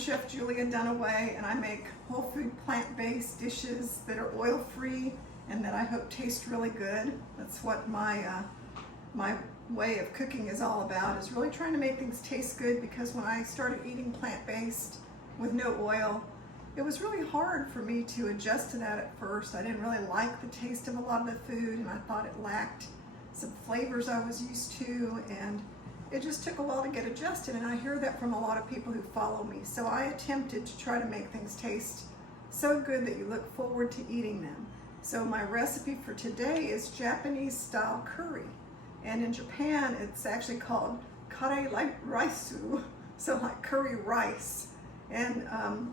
Chef Julia Dunaway, and I make whole food plant-based dishes that are oil-free and that I hope taste really good. That's what my way of cooking is all about, is really trying to make things taste good, because when I started eating plant-based with no oil, it was really hard for me to adjust to that at first. I didn't really like the taste of a lot of the food, and I thought it lacked some flavors I was used to, and it just took a while to get adjusted, and I hear that from a lot of people who follow me. So I attempted to try to make things taste so good that you look forward to eating them. So my recipe for today is Japanese style curry. And in Japan, it's actually called kare raisu, so like curry rice. And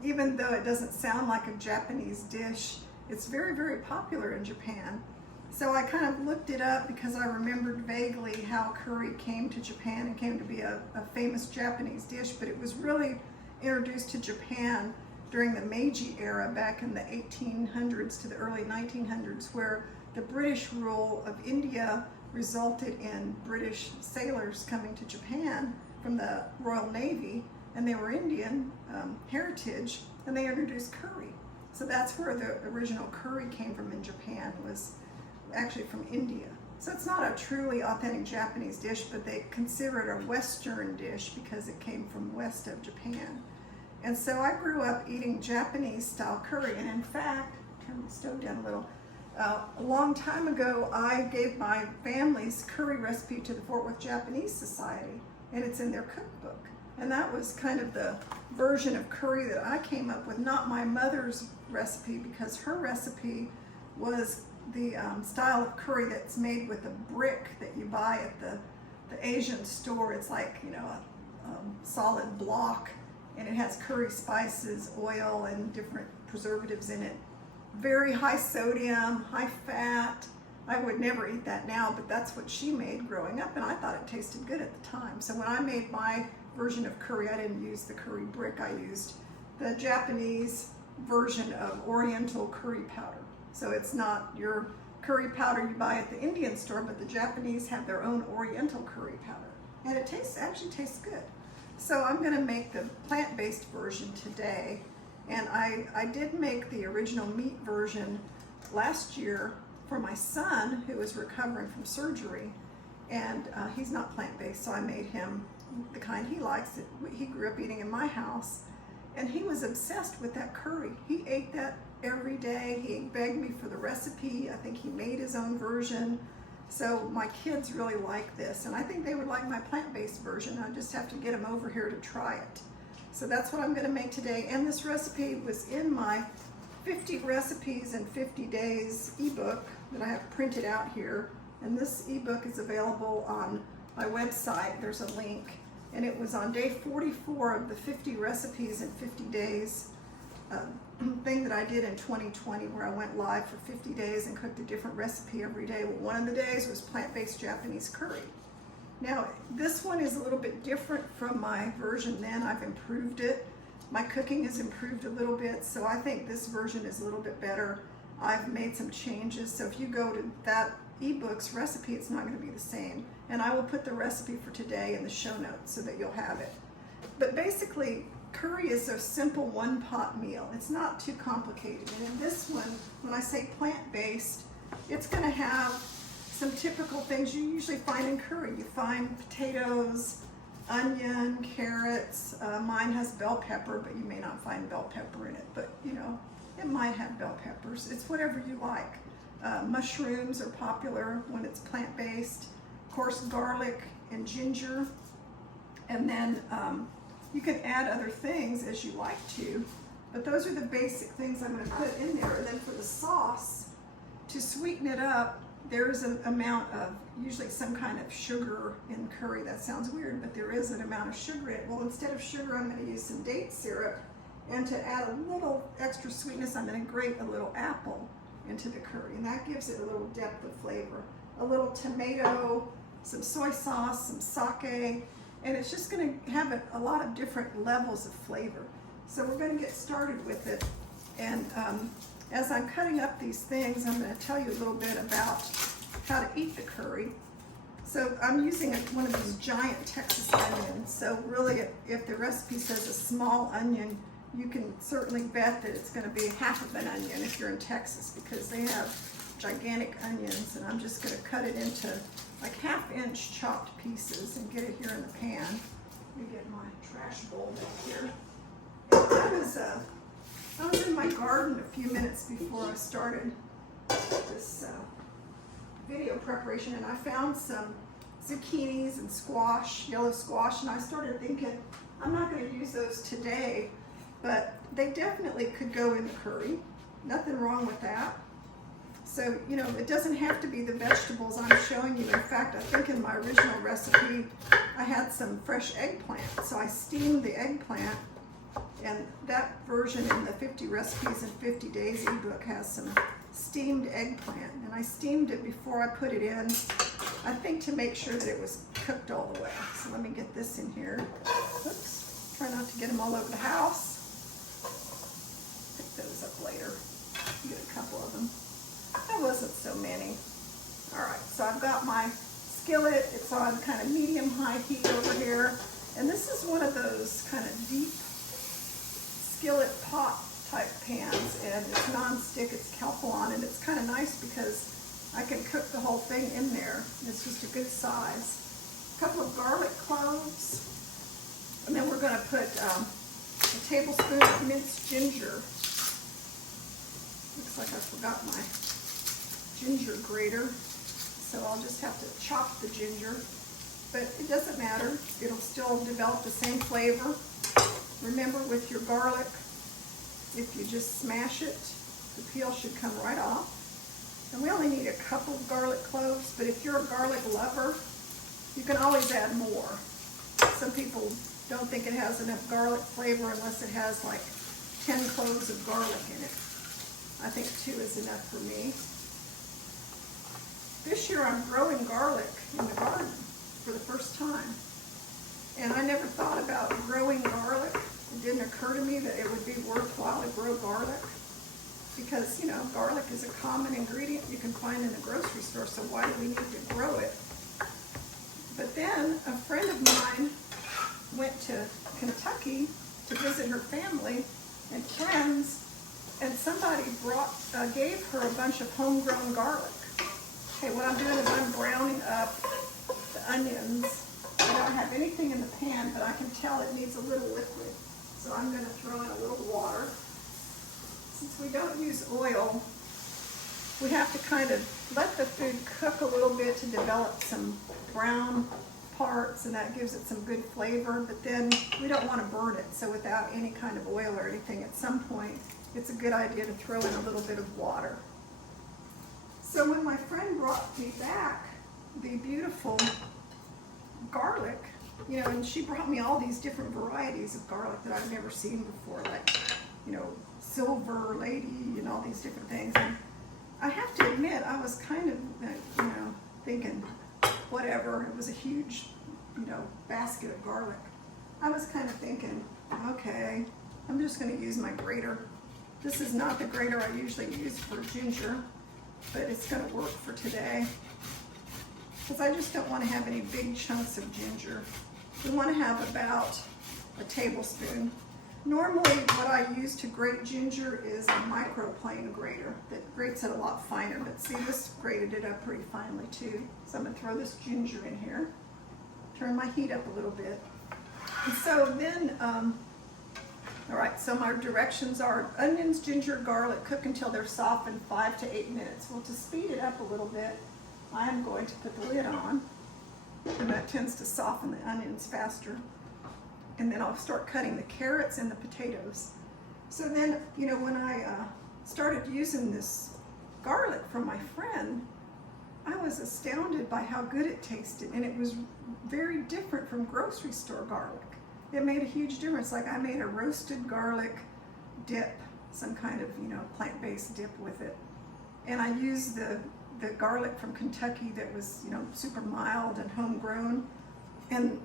even though it doesn't sound like a Japanese dish, it's very, very popular in Japan. So I kind of looked it up because I remembered vaguely how curry came to Japan and came to be a famous Japanese dish, but it was really introduced to Japan during the Meiji era back in the 1800s to the early 1900s, where the British rule of India resulted in British sailors coming to Japan from the Royal Navy, and they were Indian heritage, and they introduced curry. So that's where the original curry came from in Japan, was actually from India. So it's not a truly authentic Japanese dish, but they consider it a Western dish because it came from west of Japan. And so I grew up eating Japanese style curry, and in fact, turn the stove down a little, a long time ago I gave my family's curry recipe to the Fort Worth Japanese Society, and it's in their cookbook. And that was kind of the version of curry that I came up with, not my mother's recipe, because her recipe was the style of curry that's made with a brick that you buy at the Asian store. It's like, you know, a solid block, and it has curry spices, oil, and different preservatives in it. Very high sodium, high fat. I would never eat that now, but that's what she made growing up, and I thought it tasted good at the time. So when I made my version of curry, I didn't use the curry brick. I used the Japanese version of oriental curry powder. So it's not your curry powder you buy at the Indian store, but the Japanese have their own oriental curry powder. And it actually tastes good. So I'm gonna make the plant-based version today. And I did make the original meat version last year for my son, who was recovering from surgery. And he's not plant-based, so I made him the kind he likes. He grew up eating in my house. And he was obsessed with that curry. He ate that every day. He begged me for the recipe. I think he made his own version. So my kids really like this, and I think they would like my plant-based version. I just have to get them over here to try it. So that's what I'm gonna make today. And this recipe was in my 50 recipes in 50 days ebook that I have printed out here. And this ebook is available on my website. There's a link. And it was on day 44 of the 50 recipes in 50 days thing that I did in 2020, where I went live for 50 days and cooked a different recipe every day. Well, one of the days was plant-based Japanese curry. Now, this one is a little bit different from my version then. I've improved it. My cooking has improved a little bit, so I think this version is a little bit better. I've made some changes, so if you go to that ebook's recipe, it's not going to be the same. And I will put the recipe for today in the show notes so that you'll have it. But basically, curry is a simple one-pot meal. It's not too complicated. And in this one, when I say plant-based, it's going to have some typical things you usually find in curry. You find potatoes, onion, carrots. Mine has bell pepper, but you may not find bell pepper in it. But, you know, it might have bell peppers. It's whatever you like. Mushrooms are popular when it's plant-based. Of course, garlic and ginger. And then you can add other things as you like to, but those are the basic things I'm going to put in there. And then for the sauce, to sweeten it up, there's an amount of, usually some kind of sugar in curry. That sounds weird, but there is an amount of sugar in it. Well, instead of sugar, I'm going to use some date syrup. And to add a little extra sweetness, I'm going to grate a little apple into the curry. And that gives it a little depth of flavor. A little tomato, some soy sauce, some sake, and it's just going to have a lot of different levels of flavor. So we're going to get started with it. And as I'm cutting up these things, I'm going to tell you a little bit about how to eat the curry. So I'm using one of these giant Texas onions. So really, if the recipe says a small onion, you can certainly bet that it's going to be half of an onion if you're in Texas, because they have gigantic onions. And I'm just going to cut it into like 1/2 inch chopped pieces and get it here in the pan. Let me get my trash bowl back here. I was in my garden a few minutes before I started this video preparation, and I found some zucchinis and squash, yellow squash, and I started thinking, I'm not going to use those today, but they definitely could go in the curry. Nothing wrong with that. So, you know, it doesn't have to be the vegetables I'm showing you. In fact, I think in my original recipe, I had some fresh eggplant. So I steamed the eggplant, and that version in the 50 Recipes in 50 Days ebook has some steamed eggplant, and I steamed it before I put it in, I think to make sure that it was cooked all the way. So let me get this in here. Oops, try not to get them all over the house. Pick those up later. Get a couple of them. That wasn't so many. All right, so I've got my skillet. It's on kind of medium-high heat over here, and this is one of those kind of deep skillet pot type pans, and it's non-stick, it's Calphalon, and it's kind of nice because I can cook the whole thing in there. It's just a good size. A couple of garlic cloves, and then we're going to put a tablespoon of minced ginger. Looks like I forgot my ginger grater, so I'll just have to chop the ginger, but it doesn't matter. It'll still develop the same flavor. Remember, with your garlic, if you just smash it, the peel should come right off. And we only need a couple of garlic cloves, but if you're a garlic lover, you can always add more. Some people don't think it has enough garlic flavor unless it has like 10 cloves of garlic in it. I think 2 is enough for me. This year I'm growing garlic in the garden for the first time. And I never thought about growing garlic. It didn't occur to me that it would be worthwhile to grow garlic, because, you know, garlic is a common ingredient you can find in the grocery store, so why do we need to grow it? But then a friend of mine went to Kentucky to visit her family and friends, and somebody gave her a bunch of homegrown garlic. Okay, what I'm doing is I'm browning up the onions. I don't have anything in the pan, but I can tell it needs a little liquid. So I'm going to throw in a little water. Since we don't use oil, we have to kind of let the food cook a little bit to develop some brown parts, and that gives it some good flavor, but then we don't want to burn it. So without any kind of oil or anything, at some point, it's a good idea to throw in a little bit of water. So when my friend brought me back the beautiful garlic, you know, and she brought me all these different varieties of garlic that I've never seen before, like, you know, silver lady and all these different things. And I have to admit, I was kind of, you know, thinking, whatever. It was a huge, you know, basket of garlic. I was kind of thinking, okay, I'm just going to use my grater. This is not the grater I usually use for ginger, but it's going to work for today, because I just don't want to have any big chunks of ginger. We want to have about a tablespoon. Normally what I use to grate ginger is a microplane grater that grates it a lot finer, but see, this grated it up pretty finely too. So I'm going to throw this ginger in here, turn my heat up a little bit. And so then, all right, so my directions are onions, ginger, garlic, cook until they're soft in 5 to 8 minutes. Well, to speed it up a little bit, I am going to put the lid on, and that tends to soften the onions faster. And then I'll start cutting the carrots and the potatoes. So then, you know, when I started using this garlic from my friend, I was astounded by how good it tasted, and it was very different from grocery store garlic. It made a huge difference. Like, I made a roasted garlic dip, some kind of, you know, plant-based dip with it. And I used the garlic from Kentucky that was, you know, super mild and homegrown. And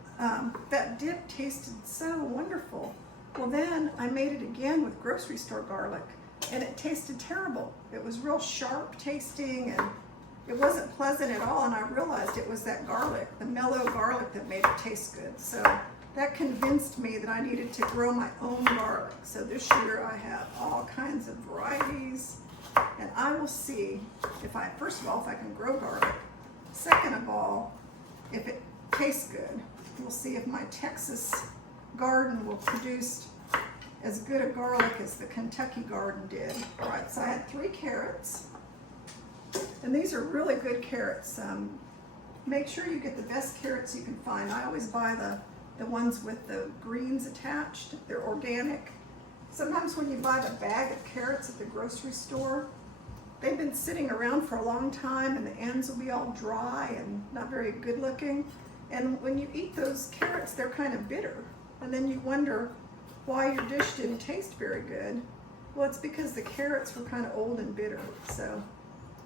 that dip tasted so wonderful. Well, then I made it again with grocery store garlic, and it tasted terrible. It was real sharp tasting, and it wasn't pleasant at all, and I realized it was that garlic, the mellow garlic, that made it taste good. So that convinced me that I needed to grow my own garlic. So this year I have all kinds of varieties, and I will see if I, first of all, if I can grow garlic. Second of all, if it tastes good. We'll see if my Texas garden will produce as good a garlic as the Kentucky garden did. All right, so I had 3 carrots, and these are really good carrots. Make sure you get the best carrots you can find. I always buy the ones with the greens attached. They're organic. Sometimes when you buy the bag of carrots at the grocery store, they've been sitting around for a long time, and the ends will be all dry and not very good looking. And when you eat those carrots, they're kind of bitter. And then you wonder why your dish didn't taste very good. Well, it's because the carrots were kind of old and bitter. So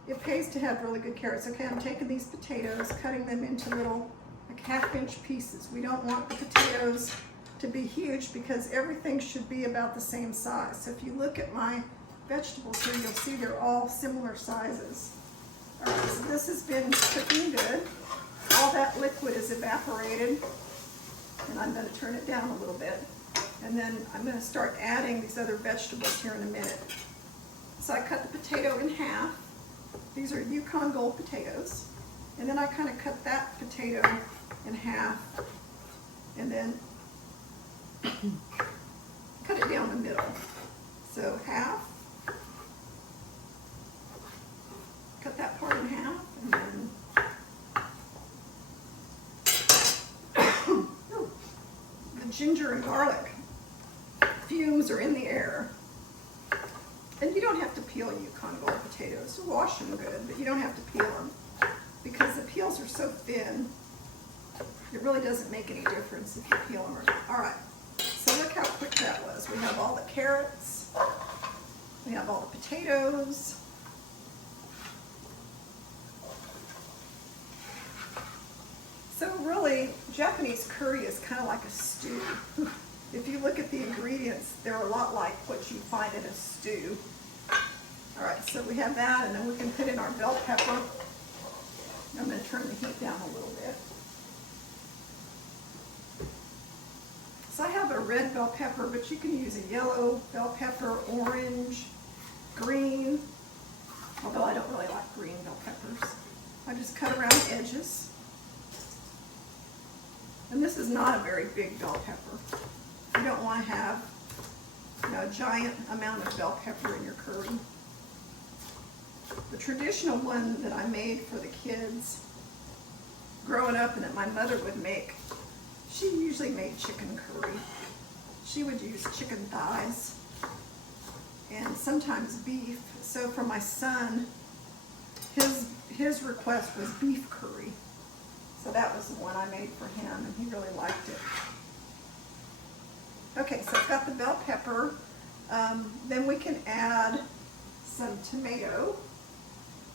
it pays to have really good carrots. Okay, I'm taking these potatoes, cutting them into little, like 1/2-inch pieces. We don't want the potatoes to be huge because everything should be about the same size. So if you look at my vegetables here, you'll see they're all similar sizes. All right, so this has been cooking good. All that liquid is evaporated, and I'm going to turn it down a little bit. And then I'm going to start adding these other vegetables here in a minute. So I cut the potato in half. These are Yukon Gold potatoes. And then I kind of cut that potato in half, and then cut it down the middle. So half, cut that part in half, and then the ginger and garlic fumes are in the air. And you don't have to peel Yukon Gold potatoes. Wash them good, but you don't have to peel them because the peels are so thin. It really doesn't make any difference if you peel them or not. All right, so look how quick that was. We have all the carrots, we have all the potatoes. So really, Japanese curry is kind of like a stew. If you look at the ingredients, they're a lot like what you find in a stew. All right, so we have that, and then we can put in our bell pepper. I'm going to turn the heat down a little bit. So I have a red bell pepper, but you can use a yellow bell pepper, orange, green, although I don't really like green bell peppers. I just cut around the edges. And this is not a very big bell pepper. You don't want to have, a giant amount of bell pepper in your curry. The traditional one that I made for the kids growing up and that my mother would make, she usually made chicken curry. She would use chicken thighs and sometimes beef. So for my son, his request was beef curry. So that was the one I made for him, and he really liked it. Okay, so I've got the bell pepper. Then we can add some tomato.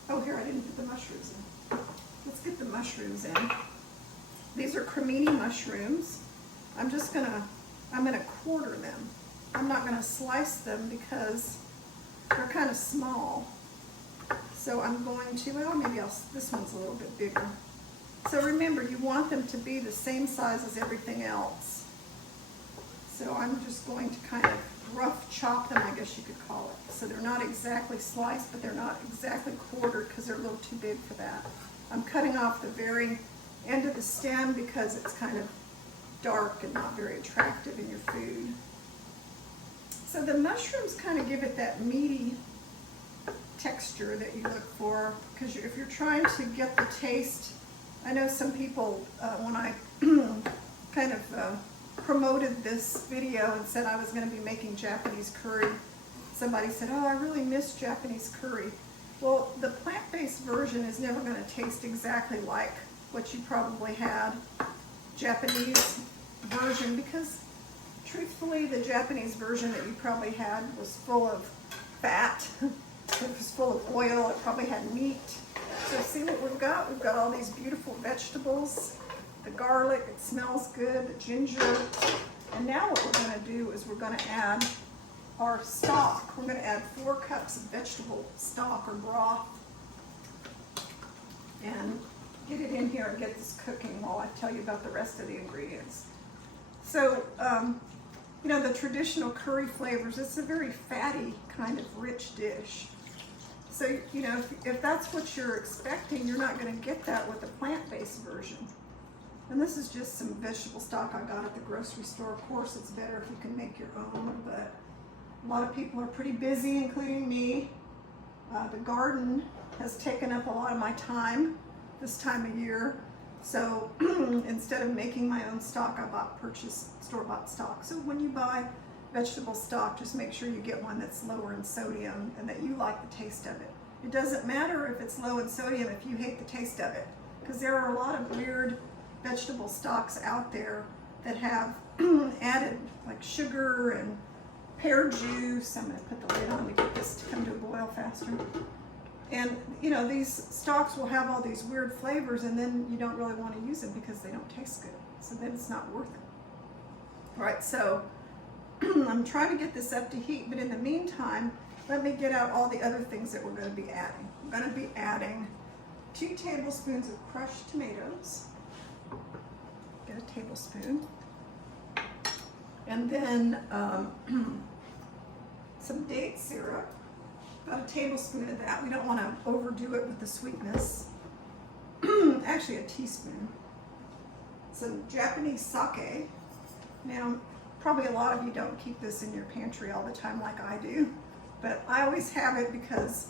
Oh, here, I didn't put the mushrooms in. Let's get the mushrooms in. These are cremini mushrooms. I'm gonna quarter them. I'm not gonna slice them because they're kind of small. So I'm going to, well, maybe this one's a little bit bigger. So remember, you want them to be the same size as everything else. So I'm just going to kind of rough chop them, I guess you could call it. So they're not exactly sliced, but they're not exactly quartered because they're a little too big for that. I'm cutting off the very end of the stem because it's kind of dark and not very attractive in your food. So the mushrooms kind of give it that meaty texture that you look for, because if you're trying to get the taste, I know some people, when I kind of promoted this video and said I was going to be making Japanese curry, somebody said, oh, I really miss Japanese curry. Well, the plant-based version is never going to taste exactly like what you probably had Japanese version, because truthfully, the Japanese version that you probably had was full of fat. It was full of oil. It probably had meat. So see what we've got? We've got all these beautiful vegetables, the garlic, it smells good, the ginger. And now what we're going to do is we're going to add our stock. We're going to add 4 cups of vegetable stock or broth. and get it in here and get this cooking while I tell you about the rest of the ingredients. So, you know, the traditional curry flavors, it's a very fatty kind of rich dish. So, you know, if that's what you're expecting, you're not going to get that with the plant-based version. And this is just some vegetable stock I got at the grocery store. Of course, it's better if you can make your own, but a lot of people are pretty busy, including me. The garden has taken up a lot of my time this time of year. So instead of making my own stock, I purchased store-bought stock. So when you buy vegetable stock, just make sure you get one that's lower in sodium and that you like the taste of it. It doesn't matter if it's low in sodium if you hate the taste of it, because there are a lot of weird vegetable stocks out there that have added like sugar and pear juice. I'm going to put the lid on to get this to come to a boil faster. And you know, these stocks will have all these weird flavors, and then you don't really want to use them because they don't taste good. So then it's not worth it. All right, so I'm trying to get this up to heat, but in the meantime, let me get out all the other things that we're going to be adding. I'm going to be adding 2 tablespoons of crushed tomatoes. Get a tablespoon. And then some date syrup. About a tablespoon of that. We don't want to overdo it with the sweetness. Actually, a teaspoon. Some Japanese sake. Now, probably a lot of you don't keep this in your pantry all the time like I do, but I always have it because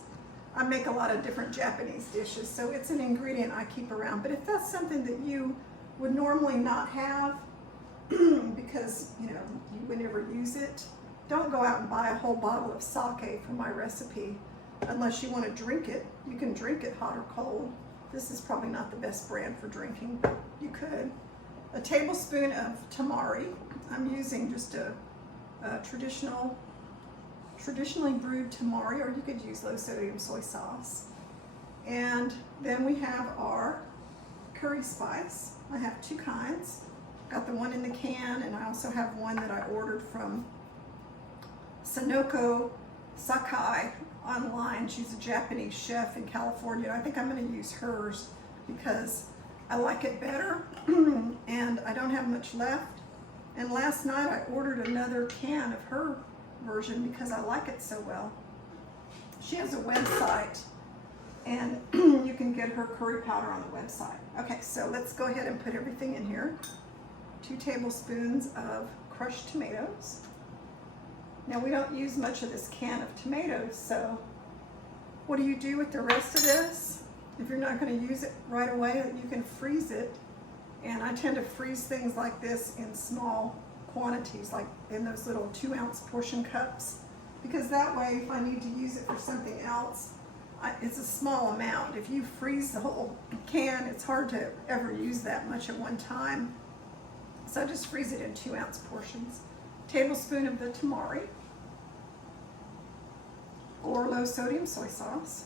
I make a lot of different Japanese dishes, so it's an ingredient I keep around. But if that's something that you would normally not have because you know you would never use it, don't go out and buy a whole bottle of sake for my recipe unless you want to drink it. You can drink it hot or cold. This is probably not the best brand for drinking, but you could. A tablespoon of tamari. I'm using just a traditionally brewed tamari, or you could use low sodium soy sauce. And then we have our curry spice. I have 2 kinds. Got the one in the can, and I also have one that I ordered from Sonoko Sakai online. She's a Japanese chef in California. I think I'm going to use hers because I like it better and I don't have much left. And last night I ordered another can of her version because I like it so well. She has a website and you can get her curry powder on the website. Okay, so let's go ahead and put everything in here. 2 tablespoons of crushed tomatoes. Now we don't use much of this can of tomatoes, so what do you do with the rest of this? If you're not going to use it right away, you can freeze it. And I tend to freeze things like this in small quantities, like in those little 2-ounce portion cups, because that way if I need to use it for something else, it's a small amount. If you freeze the whole can, it's hard to ever use that much at one time. So I just freeze it in 2-ounce portions. Tablespoon of the tamari, or low sodium soy sauce,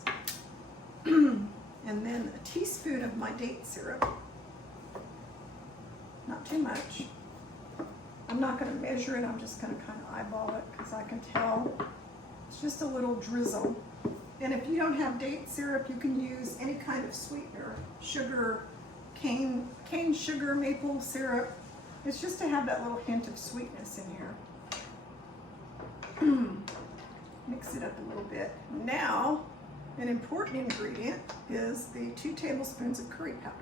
and then a teaspoon of my date syrup. Not too much. I'm not going to measure it, I'm just going to kind of eyeball it because I can tell it's just a little drizzle. And if you don't have date syrup, you can use any kind of sweetener, sugar, cane sugar, maple syrup. It's just to have that little hint of sweetness in here. Mix it up a little bit. Now, an important ingredient is the 2 tablespoons of curry powder.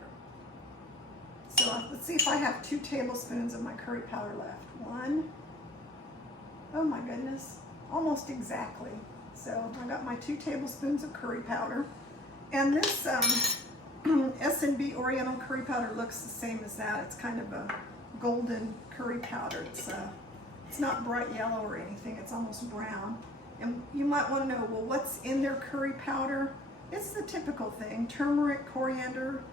So let's see if I have 2 tablespoons of my curry powder left. 1, oh my goodness, almost exactly. So I got my 2 tablespoons of curry powder. And this S&B Oriental curry powder looks the same as that. It's kind of a golden curry powder. It's not bright yellow or anything, it's almost brown. And you might want to know, well, what's in their curry powder? It's the typical thing: turmeric, coriander,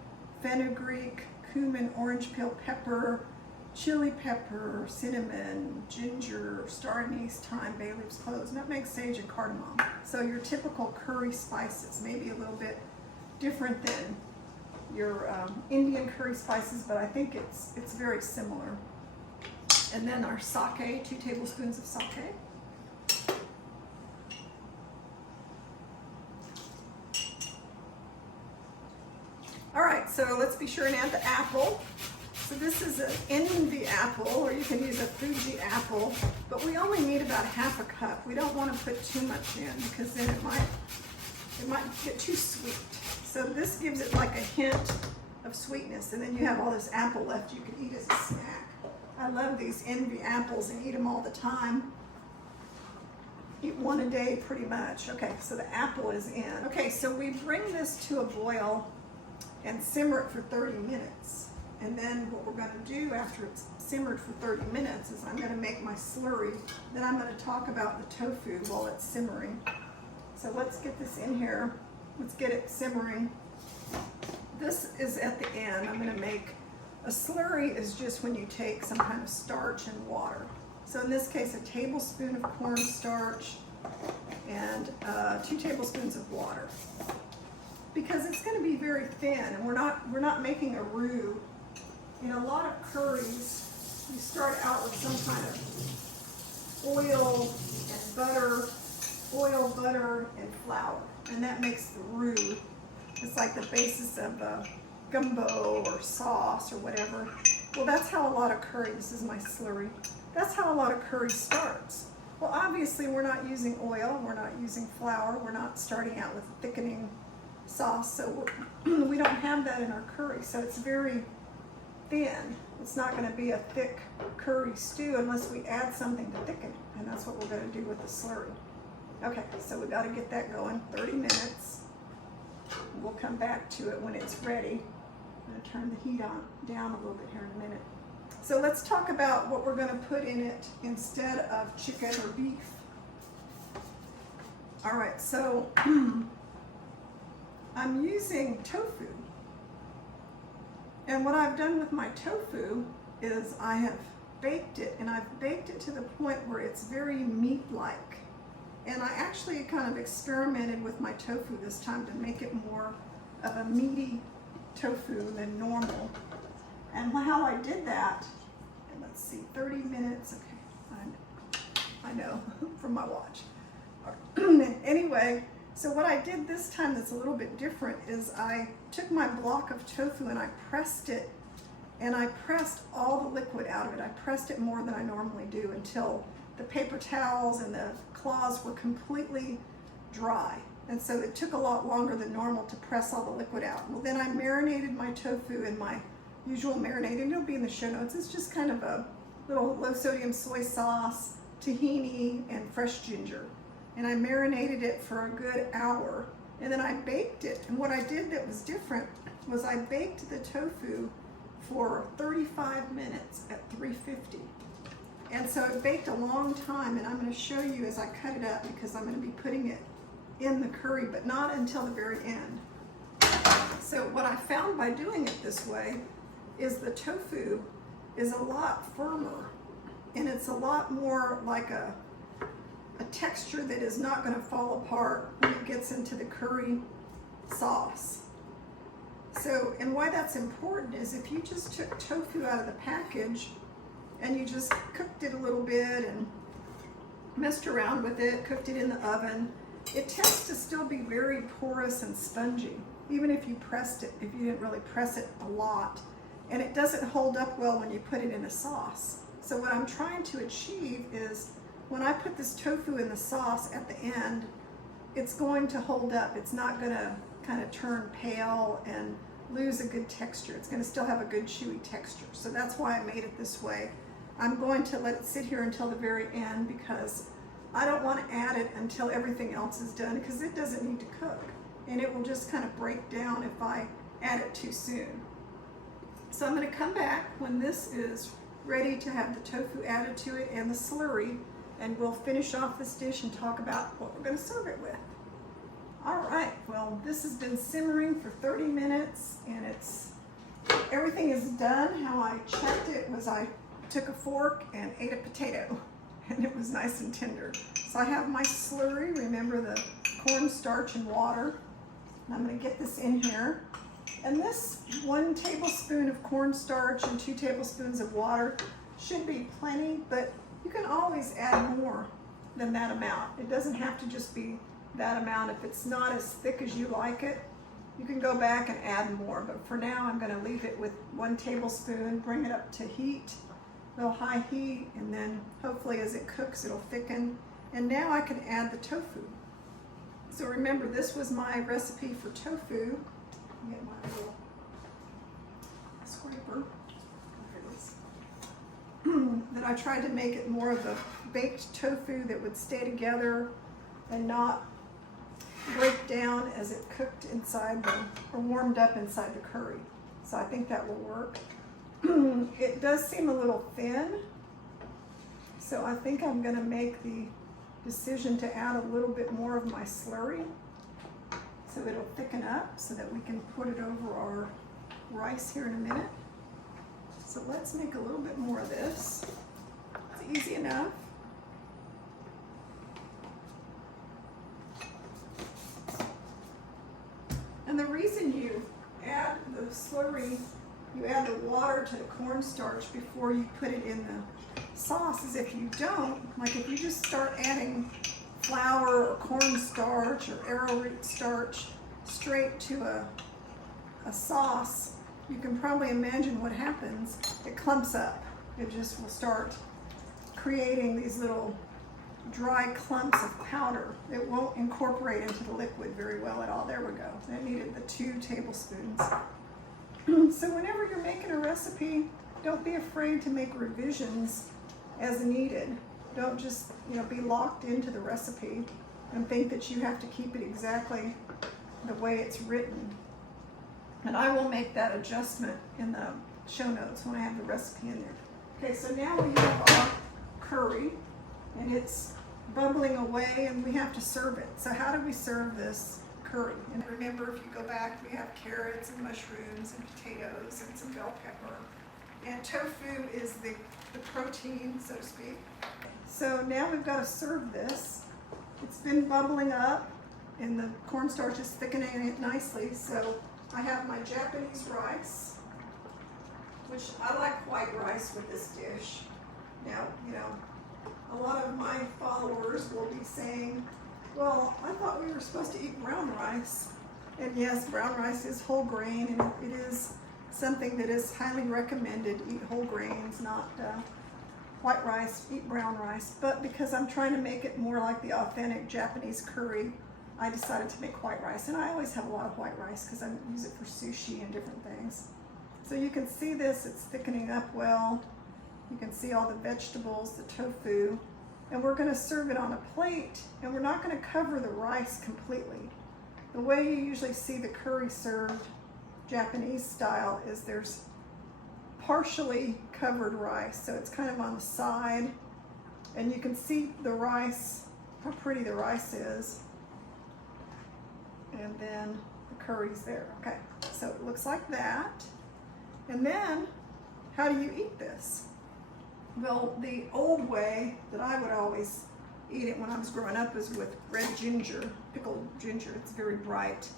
fenugreek, cumin, orange peel pepper, chili pepper, cinnamon, ginger, star anise, thyme, bay leaves, cloves, nutmeg, sage, and cardamom. So your typical curry spices, maybe a little bit different than your Indian curry spices, but I think it's very similar. And then our sake, 2 tablespoons of sake. so let's be sure and add the apple. So this is an envy apple, or you can use a Fuji apple, but we only need about ½ a cup. We don't want to put too much in because then it might get too sweet. So this gives it like a hint of sweetness, and then you have all this apple left you can eat as a snack. I love these envy apples and eat them all the time. Eat one a day pretty much. Okay, so the apple is in. Okay, so we bring this to a boil and simmer it for 30 minutes. And then what we're going to do after it's simmered for 30 minutes is I'm going to make my slurry. Then I'm going to talk about the tofu while it's simmering. So let's get this in here. Let's get it simmering. This is at the end. I'm going to make a slurry is just when you take some kind of starch and water. So in this case, a tablespoon of cornstarch and 2 tablespoons of water. Because it's going to be very thin, and we're not making a roux. In a lot of curries, you start out with some kind of oil and butter, and flour, and that makes the roux. It's like the basis of a gumbo or sauce or whatever. Well, that's how a lot of curry, this is my slurry, that's how a lot of curry starts. Well, obviously we're not using oil, we're not using flour, we're not starting out with a thickening sauce, so we don't have that in our curry, so it's very thin. It's not going to be a thick curry stew unless we add something to thicken it, and that's what we're going to do with the slurry. Okay, so we got to get that going, 30 minutes. We'll come back to it when it's ready. I'm going to turn the heat down a little bit here in a minute. So let's talk about what we're going to put in it instead of chicken or beef. All right, so I'm using tofu. And what I've done with my tofu is I have baked it, and I've baked it to the point where it's very meat-like. And I actually kind of experimented with my tofu this time to make it more of a meaty tofu than normal. And how I did that, and let's see, 30 minutes, okay, I know from my watch. Anyway, so what I did this time that's a little bit different is I took my block of tofu and I pressed it, and I pressed all the liquid out of it. I pressed it more than I normally do until the paper towels and the cloths were completely dry. And so it took a lot longer than normal to press all the liquid out. Well, then I marinated my tofu in my usual marinade, and it'll be in the show notes. It's just kind of a little low sodium soy sauce, tahini, and fresh ginger. And I marinated it for a good hour, and then I baked it. And what I did that was different was I baked the tofu for 35 minutes at 350. And so it baked a long time, and I'm going to show you as I cut it up because I'm going to be putting it in the curry, but not until the very end. So what I found by doing it this way is the tofu is a lot firmer, and it's a lot more like a texture that is not going to fall apart when it gets into the curry sauce. So, and why that's important is if you just took tofu out of the package and you just cooked it a little bit and messed around with it, cooked it in the oven, it tends to still be very porous and spongy, even if you pressed it, if you didn't really press it a lot. And it doesn't hold up well when you put it in a sauce. So what I'm trying to achieve is when I put this tofu in the sauce at the end, it's going to hold up. It's not going to kind of turn pale and lose a good texture. It's going to still have a good chewy texture. So that's why I made it this way. I'm going to let it sit here until the very end because I don't want to add it until everything else is done, because it doesn't need to cook. And it will just kind of break down if I add it too soon. So I'm going to come back when this is ready to have the tofu added to it and the slurry, and we'll finish off this dish and talk about what we're going to serve it with. All right, well, this has been simmering for 30 minutes, and everything is done. How I checked it was I took a fork and ate a potato, and it was nice and tender. So I have my slurry, remember the cornstarch and water. And I'm going to get this in here. And this 1 tablespoon of cornstarch and 2 tablespoons of water should be plenty, but you can always add more than that amount. It doesn't have to just be that amount. If it's not as thick as you like it, You can go back and add more, but for now I'm going to leave it with 1 tablespoon, bring it up to heat, real high heat, and then hopefully as it cooks it'll thicken. And now I can add the tofu. So remember, this was my recipe for tofu. Get my little scraper. There it is. That I tried to make it more of a baked tofu that would stay together and not break down as it cooked inside or warmed up inside the curry. So I think that will work. It does seem a little thin, so I think I'm going to make the decision to add a little bit more of my slurry so it'll thicken up so that we can put it over our rice here in a minute. So let's make a little bit more of this. It's easy enough. And the reason you add the slurry, you add the water to the cornstarch before you put it in the sauce is if you don't, like if you just start adding flour or cornstarch or arrowroot starch straight to a sauce, you can probably imagine what happens. It clumps up. It just will start creating these little dry clumps of powder. It won't incorporate into the liquid very well at all. There we go. That needed the 2 tablespoons. So whenever you're making a recipe, don't be afraid to make revisions as needed. Don't just, be locked into the recipe and think that you have to keep it exactly the way it's written. And I will make that adjustment in the show notes when I have the recipe in there. Okay, so now we have our curry and it's bubbling away and we have to serve it. So how do we serve this curry? And remember, if you go back, we have carrots and mushrooms and potatoes and some bell pepper. And tofu is the protein, so to speak. So now we've got to serve this. It's been bubbling up and the cornstarch is thickening it nicely. So I have my Japanese rice, which I like white rice with this dish. Now, a lot of my followers will be saying, well, I thought we were supposed to eat brown rice. And yes, brown rice is whole grain, and it is something that is highly recommended. Eat whole grains, not white rice, eat brown rice. But because I'm trying to make it more like the authentic Japanese curry, I decided to make white rice. And I always have a lot of white rice because I use it for sushi and different things. So you can see this, it's thickening up well. You can see all the vegetables, the tofu, and we're gonna serve it on a plate, and we're not gonna cover the rice completely. The way you usually see the curry served Japanese style is there's partially covered rice, so it's kind of on the side, and you can see the rice, how pretty the rice is, and then the curry's there. Okay, so it looks like that. And then, how do you eat this? Well, the old way that I would always eat it when I was growing up was with red ginger, pickled ginger. It's very bright.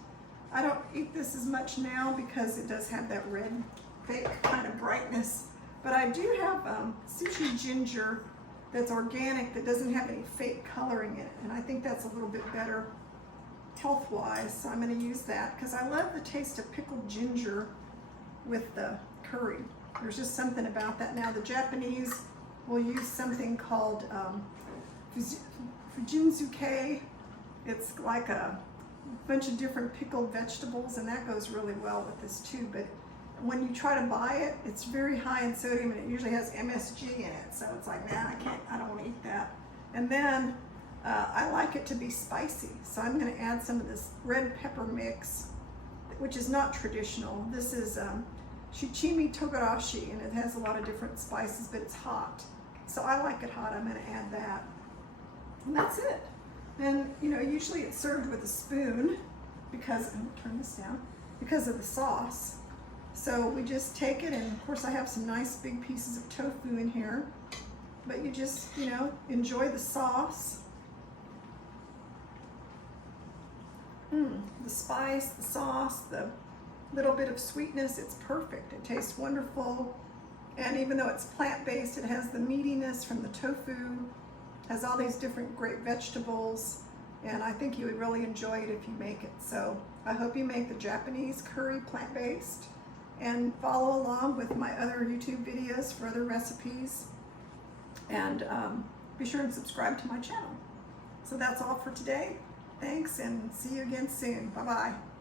I don't eat this as much now because it does have that red, fake kind of brightness. But I do have sushi ginger that's organic, that doesn't have any fake coloring in it. And I think that's a little bit better health-wise. So I'm going to use that because I love the taste of pickled ginger with the curry. There's just something about that. Now the Japanese will use something called fujinzuke. It's like a bunch of different pickled vegetables, and that goes really well with this too. But when you try to buy it, it's very high in sodium, and it usually has MSG in it. So it's like, man, I don't want to eat that. And then I like it to be spicy. So I'm going to add some of this red pepper mix, which is not traditional. This is shichimi togarashi, and it has a lot of different spices, but it's hot. So I like it hot. I'm going to add that. And that's it. And usually it's served with a spoon because, I'm going to turn this down, because of the sauce. So we just take it, and of course I have some nice big pieces of tofu in here, but you just, enjoy the sauce. The spice, the sauce, the little bit of sweetness, it's perfect. It tastes wonderful. And even though it's plant-based, it has the meatiness from the tofu, has all these different great vegetables. and I think you would really enjoy it if you make it. So I hope you make the Japanese curry plant-based, and follow along with my other YouTube videos for other recipes, and be sure and subscribe to my channel. So that's all for today. Thanks, and see you again soon. Bye-bye.